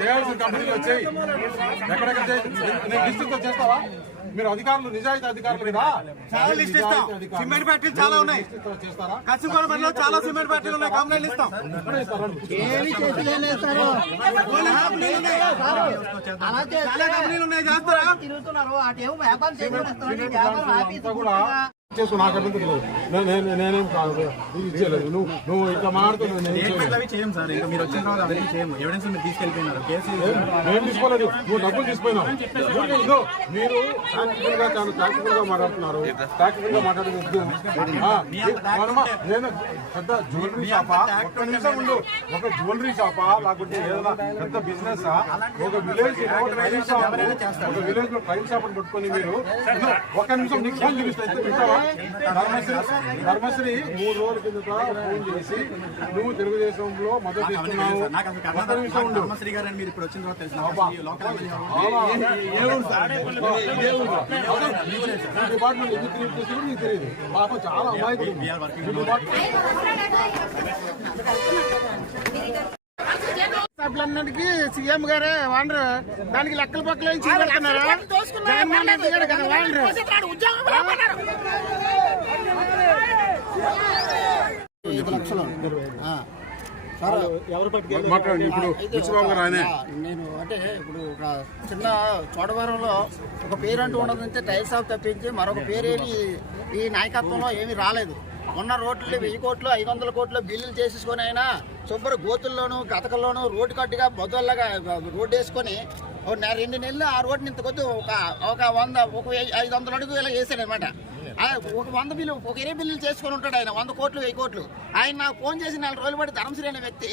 చేయాల్సిన కంపెనీలు వచ్చాయి. ఎక్కడెక్కడ చేయ- నేను డిస్ట్రిక్ట్లో చేస్తావా? మీరు అధికారులు నిజాయితీ అధికారులు కదా చాలా లిస్ట్ ఇస్తాం. సిమెంట్ ఫ్యాక్టరీలు చాలా ఉన్నాయి. చేస్తారా? చాలా సిమెంట్ ఫ్యాక్టరీలు ఉన్నాయి. కంప్లైంట్ ఇస్తాం. చాలా కంపెనీలు ఉన్నాయి. చేస్తారా తిరుగుతున్నారు. కూడా చేసు నాకు తెలియదు నేను- కాదు. ఇచ్చేయలేదు నువ్వు నువ్వు ఇట్లా మాడుతున్నావు నేను తీసుకోలేదు. నువ్వు డబ్బులు తీసుకుపోయినావు. మీరు గా చాలా గా మాట్లాడుతున్నారు. ప్రాక్టికల్గా నేను పెద్ద జ్యువెలరీ షాపా ఒక్క నిమిషం ఉండు. ఒక జ్యువెలరీ షాపా లేకుంటే ఏదైనా పెద్ద బిజినెస్ ఒక విలేజ్ ఒక విలేజ్లో ట్రైల్ షాప్ పట్టుకొని మీరు ఒక్క నిమిషం నీకు ఫోన్ చూపిస్తా. ధర్మశ్రీ ధర్మశ్రీ మూడు రోజుల కిందట ఫోన్ చేసి నువ్వు తెలుగుదేశంలో మద్దతు ఇస్తున్నావు నాకు అసలు ఒక్క కర్ణాటక నిమిషం ఉండు. ధర్మశ్రీ గారు అని మీరు ఇప్పుడు వచ్చిన తర్వాత డిపార్ట్మెంట్ ఎందుకు క్రియేట్ చేసి నీకు తెలియదు. పాపం చాలా అమాయకులు సభ్యులన్నిటికీ సీఎం గారే వాండరు. దానికి లెక్కల పక్కల జగన్మోహన్ రెడ్డి గారు కదా వాండరు. నేను అంటే ఇప్పుడు ఒక చిన్న చోడవరంలో ఒక పేరు అంటూ ఉండదంటే టైల్ షాప్ తప్పించి మరొక పేరేమి ఈ నాయకత్వంలో ఏమీ రాలేదు. ఉన్న రోడ్లు వెయ్యి కోట్లు ఐదు వందల కోట్లు బిల్లులు చేసేసుకొని అయినా శుభ్ర గోతుల్లోనూ గతకల్లోనూ రోడ్డు కట్టుగా బొద్దల్లాగా రోడ్డు వేసుకొని ఒక రెండు నెలలు ఆ రోడ్డుని ఇంత కొద్ది ఒక ఒక వంద ఒక ఐదు వందల అడుగు ఇలా వేసాడనమాట ఒక వంద బిల్లు ఒక ఇరవై బిల్లులు చేసుకొని ఉంటాడు ఆయన వంద కోట్లు వెయ్యి కోట్లు. ఆయన నాకు ఫోన్ చేసి నెల రోజులు పడి ధర్మశ్రీ అనే వ్యక్తి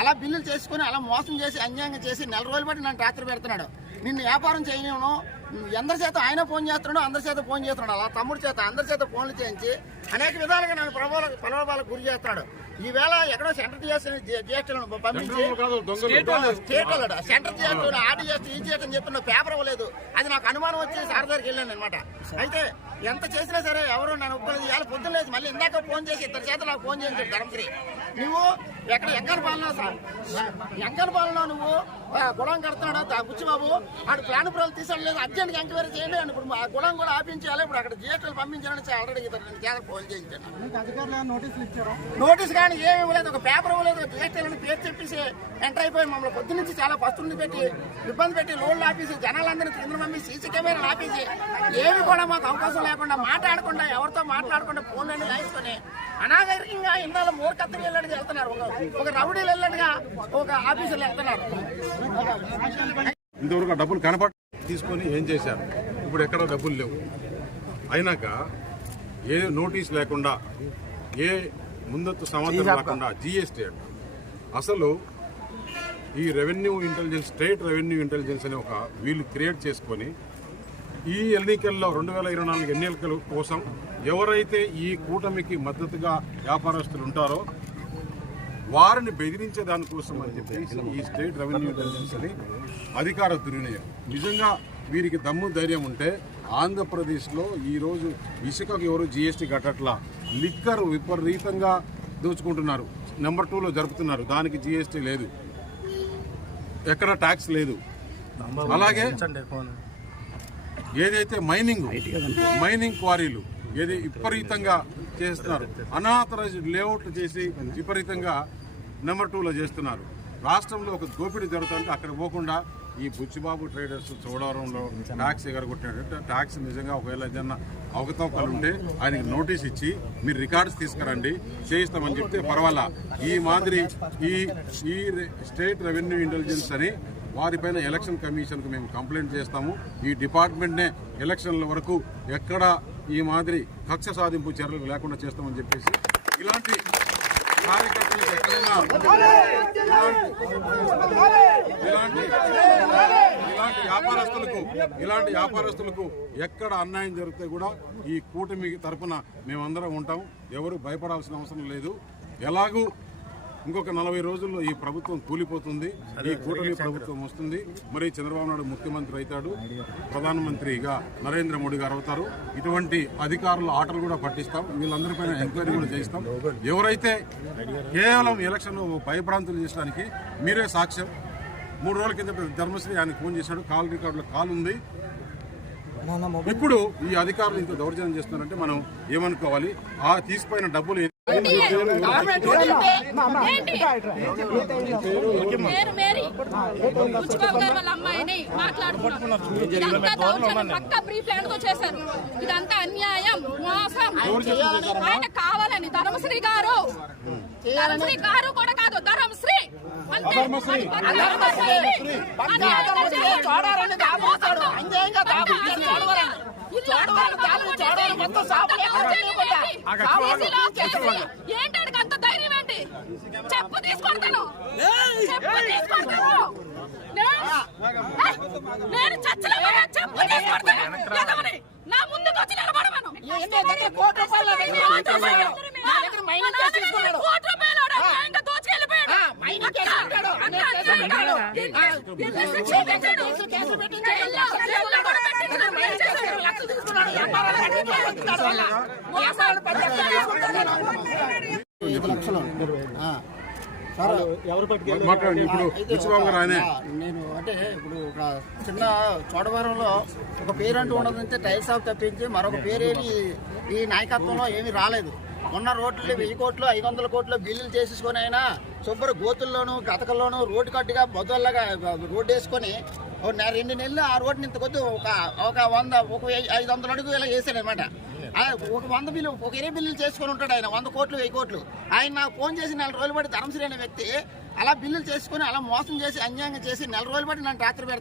అలా బిల్లులు చేసుకుని అలా మోసం చేసి అన్యాయంగా చేసి నెల రోజులు బట్టి నన్ను ట్రాక్టర్ పెడుతున్నాడు. నిన్ను వ్యాపారం చేయను అందరి చేత ఆయన ఫోన్ చేస్తున్నాడు అందరి చేత ఫోన్ చేస్తున్నాడు. అలా తమ్ముడి చేత అందరి చేత ఫోన్లు చేయించి అనేక విధాలుగా నన్ను ప్రభావ ప్రలోభాలకు గురి చేస్తున్నాడు ఈవేళ ఎక్కడో సెంటర్ చేసిన జిఎస్టీలను పంపించి. స్టేట్ వాళ్ళు. సెంటర్ జిఎస్టీ ఆడి చేస్తూ ఈ చేస్తూ చెప్తున్న పేపర్ ఇవ్వలేదు. అది నాకు అనుమానం వచ్చి సార్ దగ్గరికి వెళ్ళాను అనమాట అయితే ఎంత చేసినా సరే ఎవరు నన్ను ఒప్పుకోలేదు. ఇవాళ పొద్దున్న లేచి మళ్ళీ ఇందాక ఫోన్ చేసి ఇద్దరు చేత నాకు ఫోన్ చేసి ధర్మశ్రీ. నువ్వు ఎక్కడ ఎంకర్ పాలన ఎంకర్ పాలన నువ్వు గుణం కడుతున్నాడు తా- బుచ్చిబాబు ఆడు ప్లాన్ ప్రాలు తీసాడు అర్జెంట్ ఎంక్వైరీ చేయండి అని ఇప్పుడు ఆ గుణం కూడా ఆపించాలి. ఇప్పుడు అక్కడ జిఎస్టీలు పంపించాలని ఆల్రెడీ నేను చేత ఫోన్ చేయించాను. నోటీస్ కానీ ఏమి ఇవ్వలేదు. ఒక పేపర్ ఇవ్వలేదు. జిఎస్టీలను పేరు చెప్పేసి ఎంటర్ అయిపోయి మమ్మల్ని పొద్దు నుంచి చాలా పస్తుల్ని పెట్టి ఇబ్బంది పెట్టి లోన్లు ఆపేసి జనాలందరినీ కింద పంపి సీసీ కెమెరాలు ఆపేసి ఏమి కూడా మాకు అవకాశం లేకుండా మాట్లాడకుండా ఎవరితో మాట్లాడకుండా ఫోన్లన్నీ లాయించుకొని అనాగరికంగా ఇన్నాళ్ళు మూర్ఖత్వం వెళ్ళడానికి వెళ్తున్నారు. ఒక ఒక రౌడీలు వెళ్ళట్టుగా ఒక ఆఫీసులు వెళ్తున్నారు. ఇంతవరకు డబ్బులు కనపడ తీసుకొని ఏం చేశారు? ఇప్పుడు ఎక్కడ డబ్బులు లేవు. అయినాక ఏ నోటీస్ లేకుండా ఏ ముందస్తు సమాచారం లేకుండా జిఎస్టీ అంట. అసలు ఈ revenue intelligence state revenue intelligence అనే ఒక వీళ్ళు క్రియేట్ చేసుకొని ఈ ఎన్నికల్లో రెండు వేల ఇరవై నాలుగు ఎన్నికల కోసం ఎవరైతే ఈ కూటమికి మద్దతుగా వ్యాపారస్తులు ఉంటారో వారిని బెదిరించే దానికోసం అని చెప్పేసి ఈ స్టేట్ రెవెన్యూ ఇంటెలిజెన్స్ అని అధికార దుర్వినియోగం. నిజంగా వీరికి దమ్ము ధైర్యం ఉంటే ఆంధ్రప్రదేశ్లో ఈరోజు ఇసుకకు ఎవరు జీఎస్టీ కట్టట్లా? లిక్కర్ విపరీతంగా దోచుకుంటున్నారు. నెంబర్ టూలో జరుపుతున్నారు. దానికి జీఎస్టీ లేదు. ఎక్కడ ట్యాక్స్ లేదు. అలాగే ఏదైతే మైనింగ్ మైనింగ్ క్వారీలు ఏది విపరీతంగా చేస్తున్నారు అనాథరైజ్ లేఅవుట్లు చేసి విపరీతంగా నెంబర్ టూలో చేస్తున్నారు. రాష్ట్రంలో ఒక దోపిడీ జరుగుతుంటే అక్కడ పోకుండా ఈ బుచ్చిబాబు ట్రేడర్స్ చోడవరంలో ట్యాక్స్ ఎగరగొట్టినట్టు ట్యాక్స్ నిజంగా ఒకవేళ ఏదైనా అవకతవకలు ఉంటే ఆయనకి నోటీస్ ఇచ్చి మీరు రికార్డ్స్ తీసుకురండి చేయిస్తామని చెప్తే పర్వాలా. ఈ మాదిరి ఈ ఈ స్టేట్ రెవెన్యూ ఇంటెలిజెన్స్ అని వారిపైన ఎలక్షన్ కమిషన్కు మేము కంప్లైంట్ చేస్తాము. ఈ డిపార్ట్మెంట్నే ఎలక్షన్ల వరకు ఎక్కడ ఈ మాదిరి కక్ష సాధింపు చర్యలు లేకుండా చేస్తామని చెప్పేసి ఇలాంటి కార్యకర్తలకు ఎక్కడైనా ఇలాంటి ఇలాంటి వ్యాపారస్తులకు ఇలాంటి వ్యాపారస్తులకు ఎక్కడ అన్యాయం జరిగితే కూడా ఈ కూటమి తరపున మేమందరం ఉంటాం. ఎవరు భయపడాల్సిన అవసరం లేదు. ఎలాగూ ఇంకొక నలభై రోజుల్లో ఈ ప్రభుత్వం కూలిపోతుంది. ఈ కూటమి ప్రభుత్వం వస్తుంది. మరి చంద్రబాబు నాయుడు ముఖ్యమంత్రి అవుతాడు. ప్రధానమంత్రిగా నరేంద్ర మోడీ గారు అవుతారు. ఇటువంటి అధికారుల ఆటలు కూడా పట్టిస్తాం. వీళ్ళందరిపైన ఎంక్వైరీ కూడా చేస్తాం ఎవరైతే కేవలం ఎలక్షన్ భయభ్రాంతులు చేసడానికి మీరే సాక్ష్యం. మూడు రోజుల కింద ధర్మశ్రీ ఆయన ఫోన్ చేశాడు. కాల్ రికార్డులో కాల్ ఉంది. ఇప్పుడు ఈ అధికారులు ఇంత దౌర్జన్యం చేస్తున్నారంటే మనం ఏమనుకోవాలి? ఆ తీసుకుపోయిన డబ్బులు? పేరు మేరీ బుచ్చిబాబు గారు వాళ్ళ అమ్మాయిని మాట్లాడుతున్నాం ఇదంతా దౌర్జన్యం. పక్క ప్రీ ప్లాన్తో చేశారు ఇదంతా అన్యాయం మోసం. ఆయన కావాలని ధర్మశ్రీ గారు. ధర్మశ్రీ గారు కూడా కాదు ధర్మశ్రీ. అంతే. ఏంటాడికి అంత ధైర్యం ఏంటి? చెప్పు తీసుకొడతాను. చెప్పు తీసుకొడతాను. నేను- నేను చచ్చలో పడ్డా, చెప్పు తీసుకొడతాను. ఎదవని. నా ముందుకు వచ్చి నిలబడమను కోటి రూపాయలు కోటి రూపాయలు. నేను అంటే ఇప్పుడు ఒక చిన్న చోడవరంలో ఒక పేరు అంటూ ఉండదంటే టైల్ షాప్ తప్పించి మరొక పేరేమి ఈ నాయకత్వంలో ఏమీ రాలేదు. ఉన్న రోడ్లు వెయ్యి కోట్లు ఐదు వందల కోట్లు బిల్లులు చేసేసుకొని అయినా శుభ్ర గోతుల్లోనూ గతకల్లోనూ రోడ్డు కట్టుగా బొద్దల్లాగా రోడ్డు వేసుకొని రెండు నెలలు ఆ రోడ్డుని ఇంత కొద్ది ఒక ఒక వంద ఒక ఐదు వందల అడుగు ఇలా వేసాడనమాట ఒక వంద బిల్లు ఒక ఇరవై బిల్లులు చేసుకొని ఉంటాడు ఆయన వంద కోట్లు వెయ్యి కోట్లు. ఆయన నాకు ఫోన్ చేసి నెల రోజులు పడి ధర్మశ్రీ అనే వ్యక్తి అలా బిల్లులు చేసుకొని అలా మోసం చేసి అన్యాయంగా చేసి నెల రోజులు పడి నన్ను రాత్రి పెడతాను